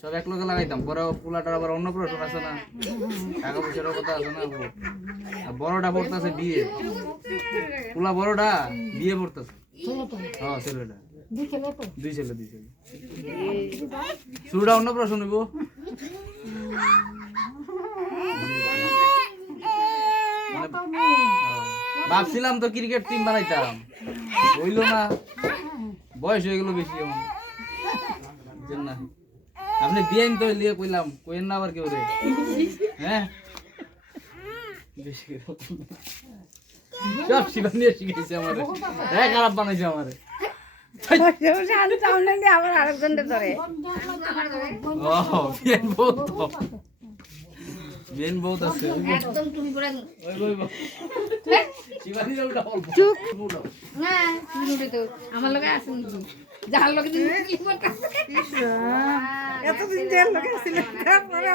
সব এক লগে লাগাইতাম, পরে পোলাটার আবার অন্য প্রশ্ন আছে না, টাকা পয়সার কথা আছে না। আর বড়টা পড়তেছে বিয়ে, পোলা বড়টা বিয়ে পড়তেছে। হ্যাঁ ছেলেটা, দুই ছেলে। শুরুটা অন্য প্রশ্ন নিব। ভাবছিলাম তো ক্রিকেট টিম বানাইতাম, হইল না, বয়স হয়ে গেল বেশি আমার। না আপনি বিয়াইন তো লিয়ে কইলাম, কইেন না আবার কেউ রে। হ্যাঁ বেশি সব শিবানিয়ে শিখাইছে আমারে, খারাপ বানাইছে আমারে। আবার আরেকজনটা ধরে মেন বহুত আছে। একদম তুমি পুরা শিবানীর ওটা অল্প চুপ না, তুমি তো আমার লগে আছেন কি যার লগে তুমি কি করতে এতদিন জেল লগে ছিল তারপরে